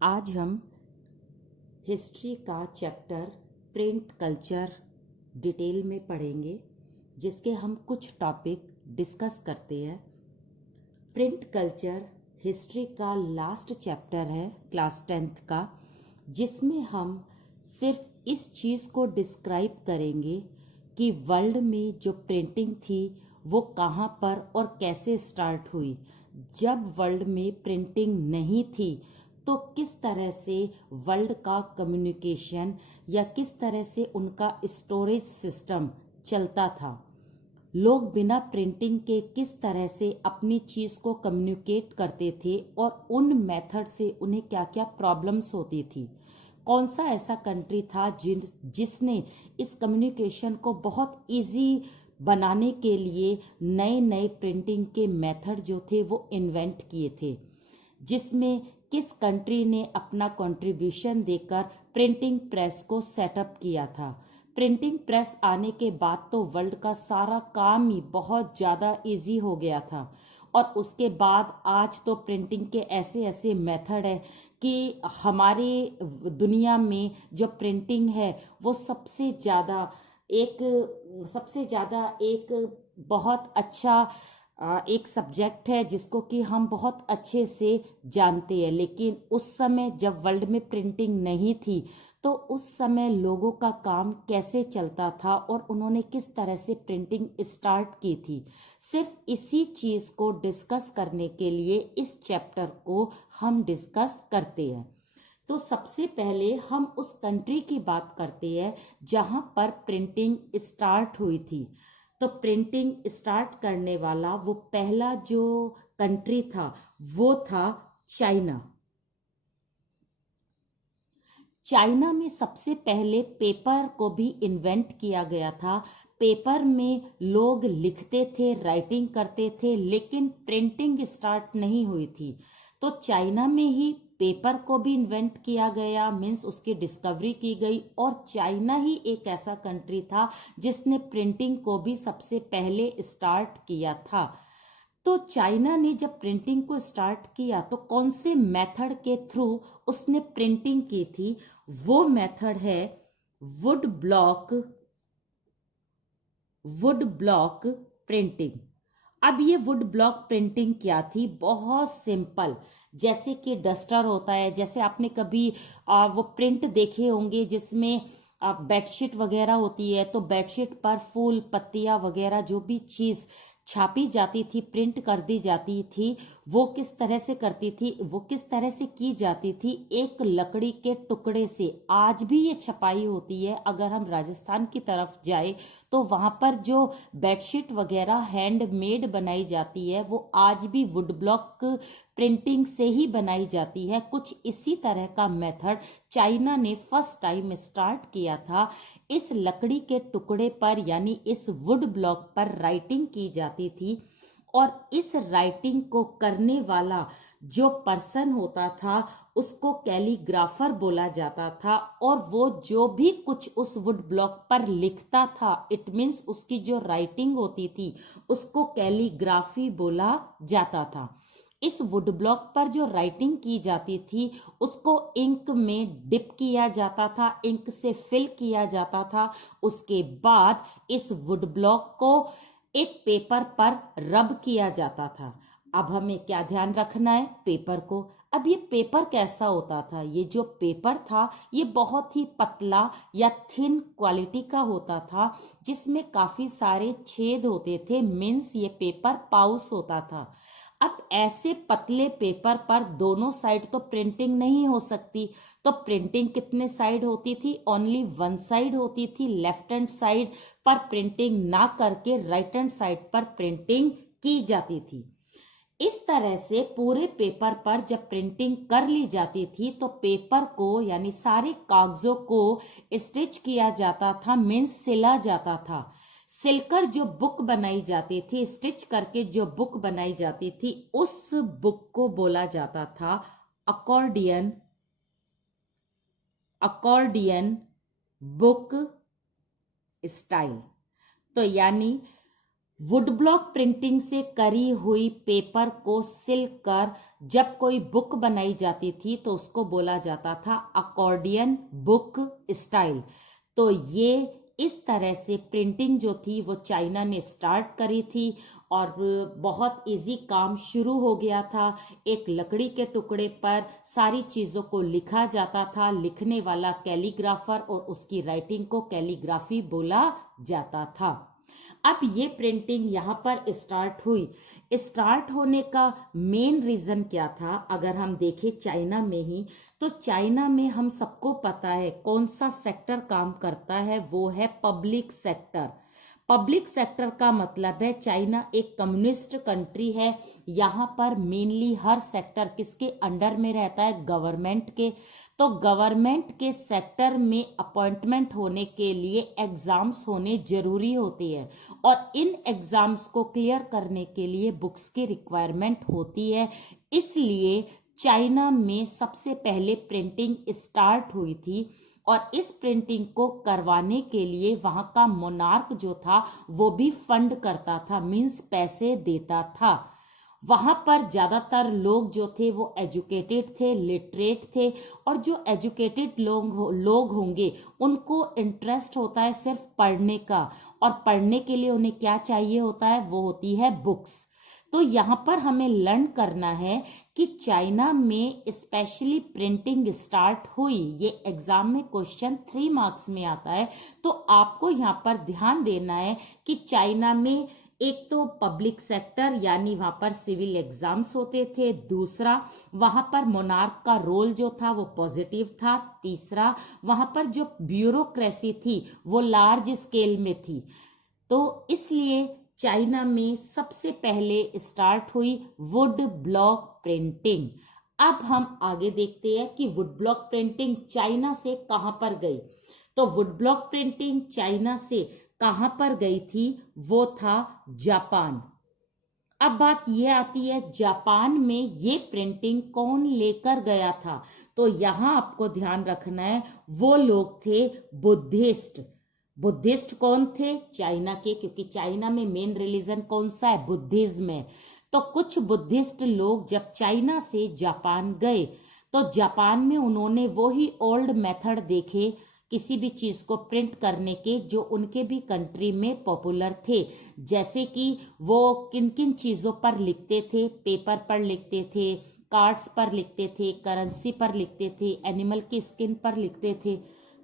आज हम हिस्ट्री का चैप्टर प्रिंट कल्चर डिटेल में पढ़ेंगे, जिसके हम कुछ टॉपिक डिस्कस करते हैं। प्रिंट कल्चर हिस्ट्री का लास्ट चैप्टर है क्लास 10th का, जिसमें हम सिर्फ इस चीज़ को डिस्क्राइब करेंगे कि वर्ल्ड में जो प्रिंटिंग थी वो कहाँ पर और कैसे स्टार्ट हुई। जब वर्ल्ड में प्रिंटिंग नहीं थी तो किस तरह से वर्ल्ड का कम्युनिकेशन या किस तरह से उनका स्टोरेज सिस्टम चलता था। लोग बिना प्रिंटिंग के किस तरह से अपनी चीज़ को कम्युनिकेट करते थे और उन मेथड से उन्हें क्या क्या प्रॉब्लम्स होती थी। कौन सा ऐसा कंट्री था जिसने इस कम्युनिकेशन को बहुत इजी बनाने के लिए नए नए प्रिंटिंग के मेथड जो थे वो इन्वेंट किए थे, जिसमें किस कंट्री ने अपना कंट्रीब्यूशन देकर प्रिंटिंग प्रेस को सेटअप किया था। प्रिंटिंग प्रेस आने के बाद तो वर्ल्ड का सारा काम ही बहुत ज़्यादा इजी हो गया था, और उसके बाद आज तो प्रिंटिंग के ऐसे ऐसे मेथड है कि हमारे दुनिया में जो प्रिंटिंग है वो सबसे ज़्यादा एक बहुत अच्छा एक सब्जेक्ट है जिसको कि हम बहुत अच्छे से जानते हैं। लेकिन उस समय जब वर्ल्ड में प्रिंटिंग नहीं थी तो उस समय लोगों का काम कैसे चलता था और उन्होंने किस तरह से प्रिंटिंग स्टार्ट की थी, सिर्फ इसी चीज़ को डिस्कस करने के लिए इस चैप्टर को हम डिस्कस करते हैं। तो सबसे पहले हम उस कंट्री की बात करते हैं जहाँ पर प्रिंटिंग स्टार्ट हुई थी। तो प्रिंटिंग स्टार्ट करने वाला वो पहला जो कंट्री था वो था चाइना। चाइना में सबसे पहले पेपर को भी इन्वेंट किया गया था। पेपर में लोग लिखते थे, राइटिंग करते थे, लेकिन प्रिंटिंग स्टार्ट नहीं हुई थी। तो चाइना में ही पेपर को भी इन्वेंट किया गया, मीन्स उसकी डिस्कवरी की गई, और चाइना ही एक ऐसा कंट्री था जिसने प्रिंटिंग को भी सबसे पहले स्टार्ट किया था। तो चाइना ने जब प्रिंटिंग को स्टार्ट किया तो कौन से मेथड के थ्रू उसने प्रिंटिंग की थी? वो मेथड है वुड ब्लॉक प्रिंटिंग। अब ये वुड ब्लॉक प्रिंटिंग क्या थी? बहुत सिंपल, जैसे कि डस्टर होता है, जैसे आपने कभी वो प्रिंट देखे होंगे जिसमें बेडशीट वगैरह होती है, तो बेडशीट पर फूल पत्तियां वगैरह जो भी चीज़ छापी जाती थी, प्रिंट कर दी जाती थी, वो किस तरह से की जाती थी? एक लकड़ी के टुकड़े से। आज भी ये छपाई होती है। अगर हम राजस्थान की तरफ जाए तो वहाँ पर जो बेडशीट वगैरह हैंडमेड बनाई जाती है वो आज भी वुड ब्लॉक प्रिंटिंग से ही बनाई जाती है। कुछ इसी तरह का मेथड चाइना ने फर्स्ट टाइम स्टार्ट किया था। इस लकड़ी के टुकड़े पर यानी इस वुड ब्लॉक पर राइटिंग की जाती थी, और इस राइटिंग को करने वाला जो पर्सन होता था उसको कैलीग्राफर बोला जाता था, और वो जो भी कुछ उस वुड ब्लॉक पर लिखता था, इट मीन्स उसकी जो राइटिंग होती थी उसको कैलीग्राफी बोला जाता था। इस वुड ब्लॉक पर जो राइटिंग की जाती थी उसको इंक में डिप किया जाता था, इंक से फिल किया जाता था। उसके बाद इस वुड ब्लॉक को एक पेपर पर रब किया जाता था। अब हमें क्या ध्यान रखना है? पेपर को। अब ये पेपर कैसा होता था? ये जो पेपर था ये बहुत ही पतला या थिन क्वालिटी का होता था, जिसमें काफी सारे छेद होते थे, मीन्स ये पेपर पाउच होता था। अब ऐसे पतले पेपर पर दोनों साइड तो प्रिंटिंग नहीं हो सकती, तो प्रिंटिंग कितने साइड होती थी? ओनली वन साइड होती थी। लेफ्ट हैंड साइड पर प्रिंटिंग ना करके राइट हैंड साइड पर प्रिंटिंग की जाती थी। इस तरह से पूरे पेपर पर जब प्रिंटिंग कर ली जाती थी तो पेपर को यानी सारे कागजों को स्टिच किया जाता था, मीन्स सिला जाता था। सिलकर जो बुक बनाई जाती थी, स्टिच करके जो बुक बनाई जाती थी, उस बुक को बोला जाता था अकॉर्डियन बुक स्टाइल। तो यानी वुड ब्लॉक प्रिंटिंग से करी हुई पेपर को सिल कर जब कोई बुक बनाई जाती थी तो उसको बोला जाता था अकॉर्डियन बुक स्टाइल। तो ये इस तरह से प्रिंटिंग जो थी वो चाइना ने स्टार्ट करी थी और बहुत इजी काम शुरू हो गया था। एक लकड़ी के टुकड़े पर सारी चीज़ों को लिखा जाता था, लिखने वाला कैलीग्राफर, और उसकी राइटिंग को कैलीग्राफी बोला जाता था। अब ये प्रिंटिंग यहाँ पर स्टार्ट हुई। स्टार्ट होने का मेन रीज़न क्या था? अगर हम देखें चाइना में ही, तो चाइना में हम सबको पता है कौन सा सेक्टर काम करता है, वो है पब्लिक सेक्टर। पब्लिक सेक्टर का मतलब है चाइना एक कम्युनिस्ट कंट्री है। यहाँ पर मेनली हर सेक्टर किसके अंडर में रहता है? गवर्नमेंट के। तो गवर्नमेंट के सेक्टर में अपॉइंटमेंट होने के लिए एग्जाम्स होने जरूरी होती है और इन एग्जाम्स को क्लियर करने के लिए बुक्स की रिक्वायरमेंट होती है। इसलिए चाइना में सबसे पहले प्रिंटिंग स्टार्ट हुई थी और इस प्रिंटिंग को करवाने के लिए वहाँ का मोनार्क जो था वो भी फंड करता था, मीन्स पैसे देता था। वहाँ पर ज़्यादातर लोग जो थे वो एजुकेटेड थे, लिटरेट थे, और जो एजुकेटेड लोग होंगे उनको इंटरेस्ट होता है सिर्फ पढ़ने का, और पढ़ने के लिए उन्हें क्या चाहिए होता है? वो होती है बुक्स। तो यहाँ पर हमें लर्न करना है कि चाइना में स्पेशली प्रिंटिंग स्टार्ट हुई। ये एग्जाम में क्वेश्चन 3 मार्क्स में आता है। तो आपको यहाँ पर ध्यान देना है कि चाइना में एक तो पब्लिक सेक्टर यानी वहाँ पर सिविल एग्जाम्स होते थे, दूसरा वहाँ पर मोनार्क का रोल जो था वो पॉजिटिव था, तीसरा वहाँ पर जो ब्यूरोक्रेसी थी वो लार्ज स्केल में थी। तो इसलिए चाइना में सबसे पहले स्टार्ट हुई वुड ब्लॉक प्रिंटिंग। अब हम आगे देखते हैं कि वुड ब्लॉक प्रिंटिंग चाइना से कहां पर गई। तो वुड ब्लॉक प्रिंटिंग चाइना से कहां पर गई थी? वो था जापान। अब बात यह आती है जापान में ये प्रिंटिंग कौन लेकर गया था? तो यहां आपको ध्यान रखना है वो लोग थे बुद्धिस्ट। बुद्धिस्ट कौन थे? चाइना के, क्योंकि चाइना में मेन रिलीजन कौन सा है? बुद्धिज्म है। तो कुछ बुद्धिस्ट लोग जब चाइना से जापान गए तो जापान में उन्होंने वो ही ओल्ड मेथड देखे किसी भी चीज को प्रिंट करने के जो उनके भी कंट्री में पॉपुलर थे। जैसे कि वो किन किन चीजों पर लिखते थे? पेपर पर लिखते थे, कार्ड्स पर लिखते थे, करेंसी पर लिखते थे, एनिमल की स्किन पर लिखते थे।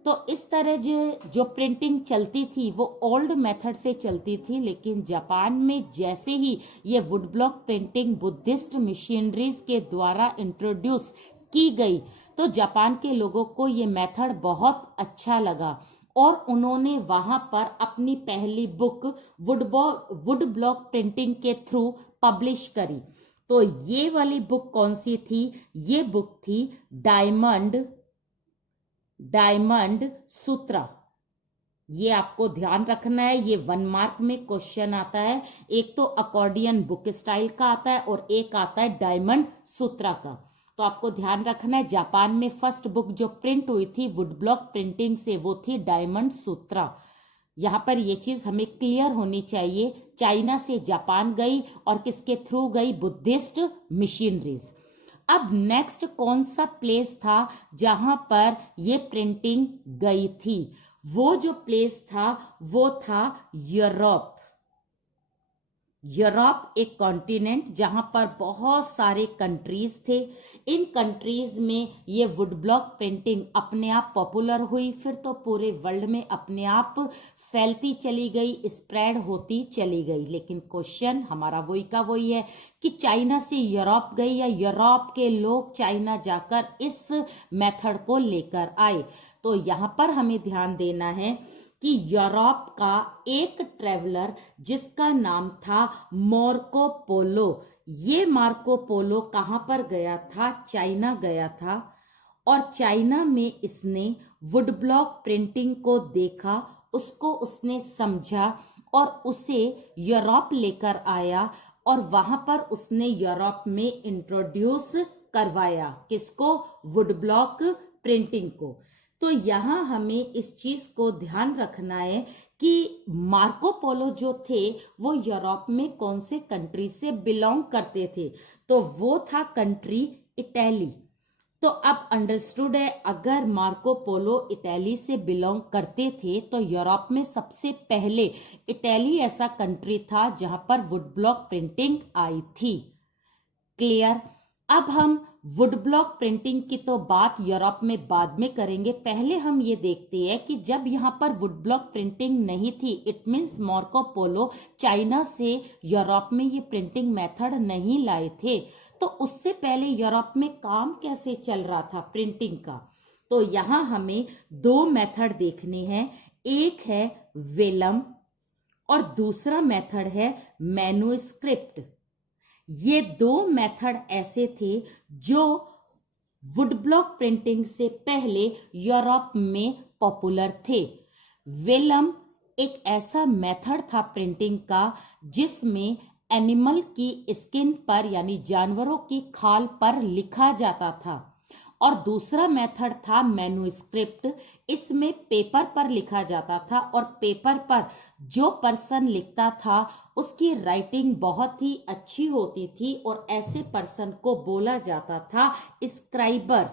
तो इस तरह जो प्रिंटिंग चलती थी वो ओल्ड मेथड से चलती थी। लेकिन जापान में जैसे ही ये would block printing Buddhist missionaries के द्वारा इंट्रोड्यूस की गई तो जापान के लोगों को ये मेथड बहुत अच्छा लगा और उन्होंने वहां पर अपनी पहली बुक वुड ब्लॉक प्रिंटिंग के थ्रू पब्लिश करी। तो ये वाली बुक कौन सी थी? ये बुक थी डायमंड सूत्रा। ये आपको ध्यान रखना है, ये 1 मार्क में क्वेश्चन आता है। एक तो अकॉर्डियन बुक स्टाइल का आता है और एक आता है डायमंड सूत्रा का। तो आपको ध्यान रखना है जापान में फर्स्ट बुक जो प्रिंट हुई थी वुड ब्लॉक प्रिंटिंग से वो थी डायमंड सूत्रा। यहाँ पर ये चीज हमें क्लियर होनी चाहिए। चाइना से जापान गई और किसके थ्रू गई? Buddhist missionaries. अब नेक्स्ट कौन सा प्लेस था जहां पर ये प्रिंटिंग गई थी? वो जो प्लेस था वो था यूरोप। यूरोप एक कॉन्टिनेंट जहां पर बहुत सारे कंट्रीज थे। इन कंट्रीज में ये वुड ब्लॉक प्रिंटिंग अपने आप पॉपुलर हुई, फिर तो पूरे वर्ल्ड में अपने आप फैलती चली गई, स्प्रेड होती चली गई। लेकिन क्वेश्चन हमारा वही का वही है कि चाइना से यूरोप गई या यूरोप के लोग चाइना जाकर इस मेथड को लेकर आए। तो यहाँ पर हमें ध्यान देना है कि यूरोप का एक ट्रेवलर जिसका नाम था मार्को पोलो, ये मार्को पोलो कहाँ पर गया था? चाइना गया था और चाइना में इसने वुड ब्लॉक प्रिंटिंग को देखा, उसको उसने समझा और उसे यूरोप लेकर आया और वहां पर उसने यूरोप में इंट्रोड्यूस करवाया। किसको? वुड ब्लॉक प्रिंटिंग को। तो यहाँ हमें इस चीज को ध्यान रखना है कि मार्को पोलो जो थे वो यूरोप में कौन से कंट्री से बिलोंग करते थे, तो वो था कंट्री इटली। तो अब अंडरस्टूड है, अगर मार्को पोलो इटली से बिलोंग करते थे तो यूरोप में सबसे पहले इटली ऐसा कंट्री था जहां पर वुड ब्लॉक प्रिंटिंग आई थी। क्लियर। अब हम वुड ब्लॉक प्रिंटिंग की तो बात यूरोप में बाद में करेंगे, पहले हम ये देखते हैं कि जब यहाँ पर वुड ब्लॉक प्रिंटिंग नहीं थी, it means Marco Polo China से यूरोप में ये प्रिंटिंग मेथड नहीं लाए थे, तो उससे पहले यूरोप में काम कैसे चल रहा था प्रिंटिंग का। तो यहाँ हमें दो मेथड देखने हैं, एक है वेलम और दूसरा मेथड है मैन्युस्क्रिप्ट। ये दो मेथड ऐसे थे जो वुड ब्लॉक प्रिंटिंग से पहले यूरोप में पॉपुलर थे। वेलम एक ऐसा मेथड था प्रिंटिंग का जिसमें एनिमल की स्किन पर यानी जानवरों की खाल पर लिखा जाता था, और दूसरा मेथड था मैन्युस्क्रिप्ट। इसमें पेपर पर लिखा जाता था और पेपर पर जो पर्सन लिखता था उसकी राइटिंग बहुत ही अच्छी होती थी और ऐसे पर्सन को बोला जाता था स्क्राइबर।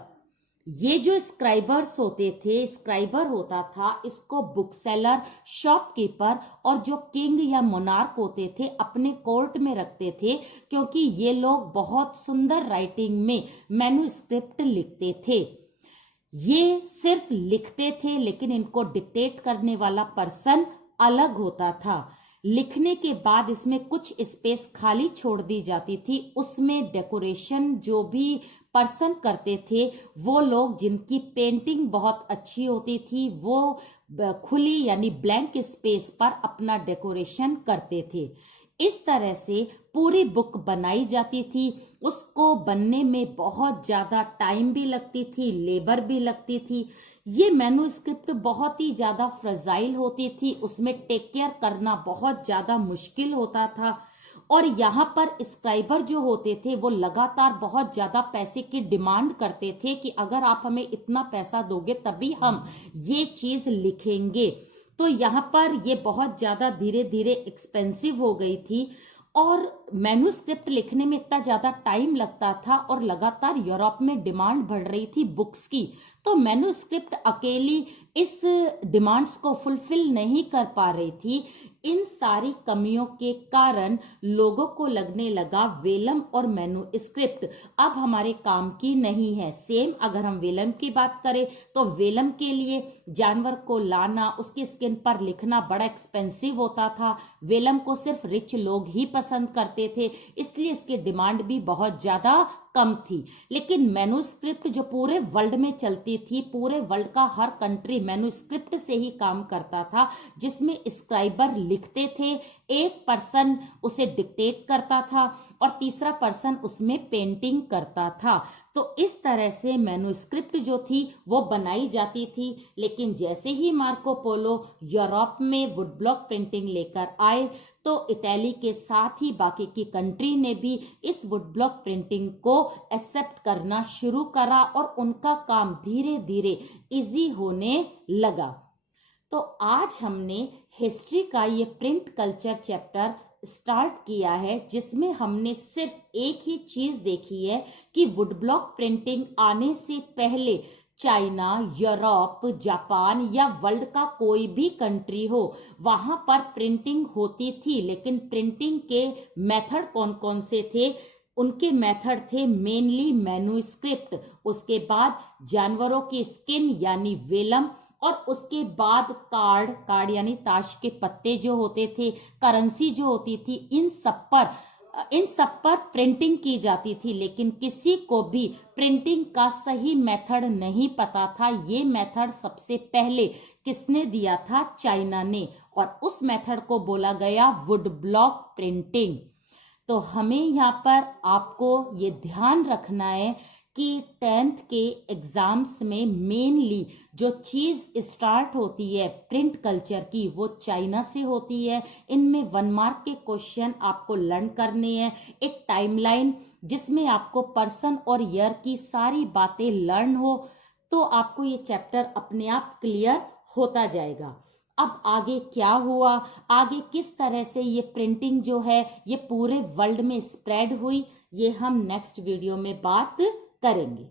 ये जो स्क्राइबर्स होते थे, स्क्राइबर होता था इसको बुक सेलर, शॉपकीपर और जो किंग या मोनार्क होते थे अपने कोर्ट में रखते थे, क्योंकि ये लोग बहुत सुंदर राइटिंग में मैन्युस्क्रिप्ट लिखते थे। ये सिर्फ लिखते थे लेकिन इनको डिक्टेट करने वाला पर्सन अलग होता था। लिखने के बाद इसमें कुछ स्पेस खाली छोड़ दी जाती थी, उसमें डेकोरेशन जो भी पर्सन करते थे वो लोग जिनकी पेंटिंग बहुत अच्छी होती थी वो खुली यानी ब्लैंक स्पेस पर अपना डेकोरेशन करते थे। इस तरह से पूरी बुक बनाई जाती थी। उसको बनने में बहुत ज़्यादा टाइम भी लगती थी, लेबर भी लगती थी। ये मैन्युस्क्रिप्ट बहुत ही ज़्यादा फ्रजाइल होती थी, उसमें टेक केयर करना बहुत ज़्यादा मुश्किल होता था। और यहाँ पर स्क्राइबर जो होते थे वो लगातार बहुत ज़्यादा पैसे की डिमांड करते थे कि अगर आप हमें इतना पैसा दोगे तभी हम ये चीज़ लिखेंगे। तो यहाँ पर ये बहुत ज़्यादा धीरे धीरे एक्सपेंसिव हो गई थी और मैन्युस्क्रिप्ट लिखने में इतना ज़्यादा टाइम लगता था और लगातार यूरोप में डिमांड बढ़ रही थी बुक्स की, तो मैन्युस्क्रिप्ट अकेली इस डिमांड्स को फुलफिल नहीं कर पा रही थी। इन सारी कमियों के कारण लोगों को लगने लगा वेलम और मैन्युस्क्रिप्ट अब हमारे काम की नहीं है। सेम अगर हम वेलम की बात करें तो वेलम के लिए जानवर को लाना, उसकी स्किन पर लिखना बड़ा एक्सपेंसिव होता था। वेलम को सिर्फ रिच लोग ही पसंद करते थे, इसलिए इसकी डिमांड भी बहुत ज़्यादा कम थी। लेकिन मैन्युस्क्रिप्ट जो पूरे वर्ल्ड में चलती थी, पूरे वर्ल्ड का हर कंट्री मैन्युस्क्रिप्ट से ही काम करता था, जिसमें स्क्राइबर लिखते थे, एक पर्सन उसे डिक्टेट करता था और तीसरा पर्सन उसमें पेंटिंग करता था। तो इस तरह से मैन्युस्क्रिप्ट जो थी वो बनाई जाती थी। लेकिन जैसे ही मार्को पोलो यूरोप में वुड ब्लॉक प्रिंटिंग लेकर आए तो इटली के साथ ही बाकी की कंट्री ने भी इस वुड ब्लॉक प्रिंटिंग को एक्सेप्ट करना शुरू करा और उनका काम धीरे धीरे इजी होने लगा। तो आज हमने हिस्ट्री का ये प्रिंट कल्चर चैप्टर स्टार्ट किया है, जिसमें हमने सिर्फ एक ही चीज देखी है कि वुड ब्लॉक प्रिंटिंग आने से पहले चाइना, यूरोप, जापान या वर्ल्ड का कोई भी कंट्री हो वहां पर प्रिंटिंग होती थी। लेकिन प्रिंटिंग के मेथड कौन कौन से थे? उनके मेथड थे मेनली मैन्युस्क्रिप्ट, उसके बाद जानवरों की स्किन यानी वेलम, और उसके बाद कार्ड यानी ताश के पत्ते जो होते थे, करेंसी जो होती थी, इन सब पर प्रिंटिंग की जाती थी। लेकिन किसी को भी प्रिंटिंग का सही मेथड नहीं पता था। ये मेथड सबसे पहले किसने दिया था? चाइना ने, और उस मेथड को बोला गया वुड ब्लॉक प्रिंटिंग। तो हमें यहाँ पर आपको ये ध्यान रखना है कि 10th के एग्जाम्स में मेनली जो चीज़ स्टार्ट होती है प्रिंट कल्चर की वो चाइना से होती है। इनमें 1 मार्क के क्वेश्चन आपको लर्न करने हैं, एक टाइमलाइन जिसमें आपको पर्सन और ईयर की सारी बातें लर्न हो, तो आपको ये चैप्टर अपने आप क्लियर होता जाएगा। अब आगे क्या हुआ, आगे किस तरह से ये प्रिंटिंग जो है ये पूरे वर्ल्ड में स्प्रेड हुई, ये हम नेक्स्ट वीडियो में बात करेंगे।